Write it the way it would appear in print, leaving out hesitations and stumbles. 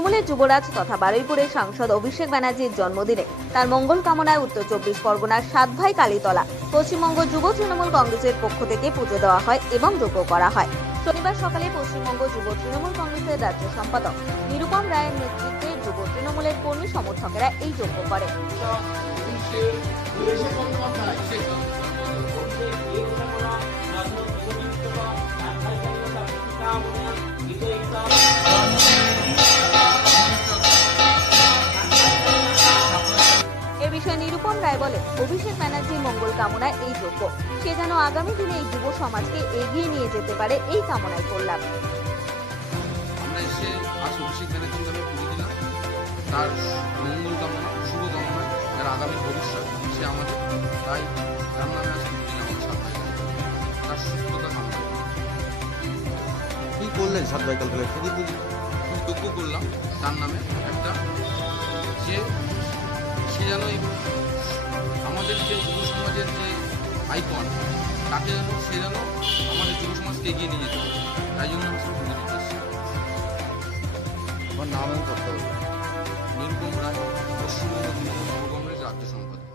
তৃণমূলের যুবরাজ তথা বারুইপুরের সাংসদ অভিষেক ব্যানার্জির জন্মদিনে তার মঙ্গল কামনায় উত্তর 24 পরগনার সাতভাই কালীতলা পশ্চিমবঙ্গ যুব তৃণমূল কংগ্রেসের পক্ষ থেকে পুজো দেওয়া হয় এবং যজ্ঞ করা হয়। শনিবার সকালে পশ্চিমবঙ্গ যুব তৃণমূল কংগ্রেসের রাজ্য সম্পাদক নিরুপম রায়ের নেতৃত্বে যুব তৃণমূলের কর্মী সমর্থকেরা এই যজ্ঞ করে। এ বিষয়ে নিরুপম রায় বলেন, অভিষেক ব্যানার্জির মঙ্গল কামনায় এই যজ্ঞ, সে যেন আগামী দিনে এই যুব সমাজকে এগিয়ে নিয়ে যেতে পারে এই কামনাই করলাম। আমরা এসে আজ অভিষেক ব্যানার্জির নামে পুজো দিলাম, তার মঙ্গল কামনা, শুভ কামনা, তার আগামী ভবিষ্যৎ সে আমাদের, তাই তার নামে আজ পুজো দিলাম আমার সাতভাই, তার সুস্থতা কামনা। কি করলেন সাতভাই কালীতলা? শুধু যজ্ঞ করলাম তার নামে একটা, সে যেন আমাদের যে যুব সমাজের যে আইকন, তাকে যেন সে যেন আমাদের যুব সমাজকে এগিয়ে নিয়ে যেতে পারে, তাই জন্য আমি পুজো দিতে এসেছি। আমার নাম আমি করতে হবে নিরুপম রায়, পশ্চিমবঙ্গ তৃণমূল যুব কংগ্রেস রাজ্য সম্পাদক।